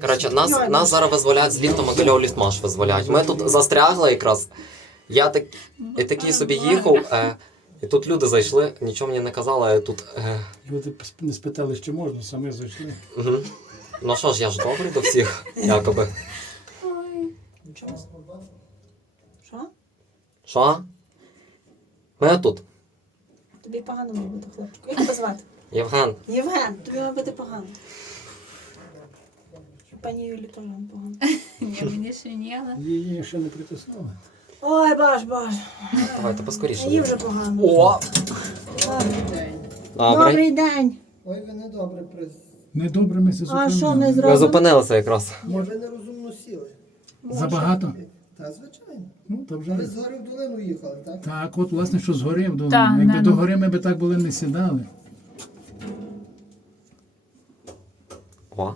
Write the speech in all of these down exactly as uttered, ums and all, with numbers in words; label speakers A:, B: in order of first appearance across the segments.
A: Коротше, нас, нас зараз визволяють з ліфтом, а Гальов ліфт Маш визволяють. Ми тут застрягли якраз. Я так, і такий собі їхав, е, і тут люди зайшли, нічого мені не казали, а тут... Е,
B: Люди не спитали, чи можна, самі зайшли.
A: угу. Ну що ж, я ж добрий до всіх, якоби.
C: Що?
A: Що? Ми тут.
C: Тобі погано має бути, хлопчику. Як тебе звати?
A: Євген.
C: Євген, тобі має бути погано. Пані Юлі теж вам погано.
D: Ні, мені ще ні, але...
B: Її ще не притиснули.
C: Ой, баш, баш.
A: Давайте поскоріше.
C: Їй вже погано.
A: О! Добрий.
C: Добрий день.
E: Ой, ви не добре приз.
B: Недобре ми це
C: А що
B: зупинили.
C: не
A: Ми
C: зробимо?
A: зупинилися якраз.
E: Ні, ви нерозумно сіли.
B: Забагато?
E: Та, звичайно.
B: Ну, то
E: Ви
B: вже...
E: з гори в долину їхали, так?
B: Так, от, власне, що згори в долину.
D: Так,
B: Якби
D: не,
B: до
D: ну.
B: гори ми б так були не сідали.
A: О.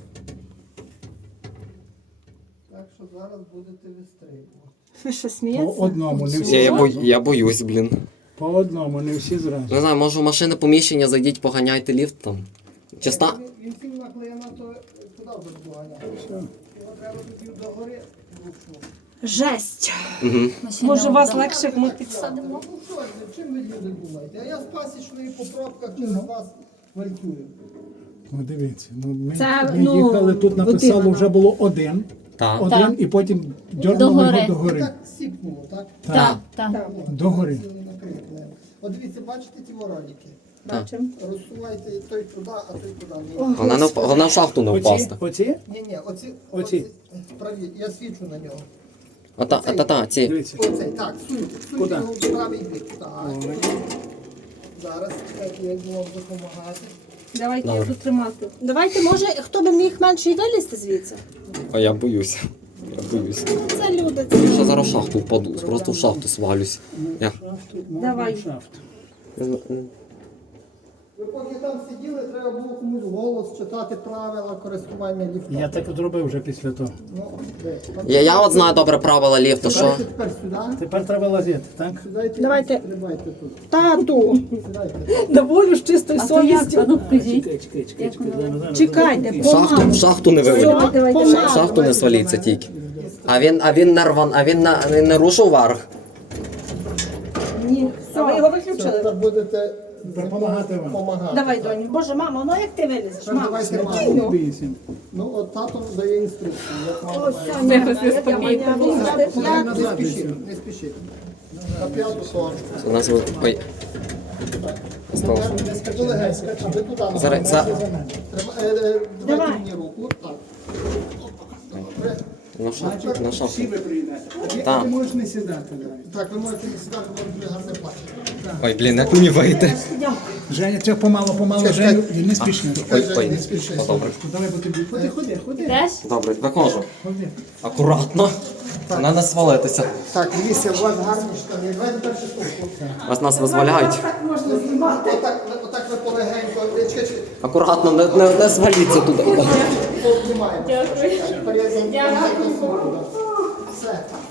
E: Так що зараз будете вистрибувати.
C: Ви що,
B: По
C: смієтеся?
B: одному, не всі.
A: Я, я, бо, я боюсь, блін.
B: По одному, не всі зразу.
A: Не знаю, може в машини поміщення, зайдіть, поганяйте ліфт там. Чи ста...
E: Він, він всім наклеєно, то куди буде доганяти? Його треба тоді до гори вручну.
C: Жесть.
A: Угу.
C: Може, вас легше ми підсадимо?
E: Ну що ж, чим ви люди думаєте? А я з пасічної по пробках через вас вальтую.
B: Ну, дивіться, ну, ми,
C: Це,
B: ми
C: ну,
B: їхали, тут написало,
C: година.
B: вже було один.
A: Так.
B: Один,
D: Так.
B: і потім
D: До
B: дьорнули
D: гори.
B: його до
E: І
B: гори.
E: так сіпнуло, так?
D: Так, так.
B: До гори.
E: Сіли на крик. От дивіться, бачите ті вороліки?
C: Бачимо.
E: Розсувайте той туди, а той туди.
A: Головне, не вп- головне в шахту не
B: Оці,
A: впасти.
B: оці,
E: Ні, ні, оці,
B: Оці.
E: праві, я свічу на нього.
A: А та, а та, та, ці.
B: дивіться.
E: Оцей, так, суйте,
B: Куди?
E: суйте його в правий бік. Так. Зараз, чекайте, я йду вам допомагати.
C: Давайте
A: Добре.
C: я тут тримати. Давайте, може, хто би міг менше й вилізти звідси?
A: А я боюсь. Я боюсь.
C: Ну, це люди. Це...
A: Я зараз в шахту впаду, просто в шахту свалюсь. Я.
B: Шафту,
C: Давай.
B: можна в шафту.
E: Ви поки там сиділи, треба було комусь голос читати правила користування ліфтом.
B: Я так і зробив вже після того.
E: Ну, ви.
A: Я, я от знаю добре правила ліфту, що...
E: Сідайте тепер сюди.
B: Тепер треба лазити, так?
E: Сідайте,
C: Давайте.
E: стрибайте тут.
C: Тату.
E: Сідайте.
C: На волю з чистою
D: А то як?
C: совістю.
D: А ну покажіть.
B: Чекай, чекай, чекай, чекай. зараз, зараз.
C: Чекайте,
A: В шахту, в
C: помалу.
A: шахту не виведіть.
C: Все, давайте.
A: В шахту не сваліться тільки. А він, а він не рван, а він, на, він не рушив вверх.
C: Ні. А ви його
E: Все,
C: виключили?
E: тепер будете
B: Допомагати вам.
E: допомагати.
C: Давай, доню. Боже, мамо, ну як ти вилізеш?
E: Тепер
C: Мамо,
E: давайте
B: Не
E: маму.
B: бійся.
E: Ну, от тато дає інструкцію, як мама
C: О,
E: має.
C: Соня, як я маю вилізти? Я-
E: Не спішіть, не спішіть. На п'яту сторону.
A: У нас... от- Ой. Став.
E: Не скажи легенько, а ви туди.
A: Зараз, за...
E: Треба, е, е,
C: Давай.
E: Дайте мені руку. Так. Добре.
A: на шахту, на шахту.
B: Всі ви прийдете. А ти,
A: Так.
B: ти можеш не сідати навіть.
E: Так, ви можете сідати, можете гарне бачити.
A: Ой, блін, як мені вийти?
B: Женя, це помало, помало, Женю, і не спішно.
A: Ой, ой,
E: Не спіши.
A: О, добре.
B: Ну, давай, бо тобі. Ходи, ходи, ходи.
D: Йдеш?
A: Добре, виходжу.
B: Ходи.
A: Акуратно. Вона не свалитися.
E: Так, дивіться, у вас гарні штани. Давайте першу штуку.
A: Вас нас визволяють.
C: Так можна знімати.
E: Отак, отак ви полегенько. Чекай, чекай.
A: Акуратно, не, не, не сваліться туди.
E: Обнімаємо.
D: Дякую.
E: Тепер я за- за- за- Все.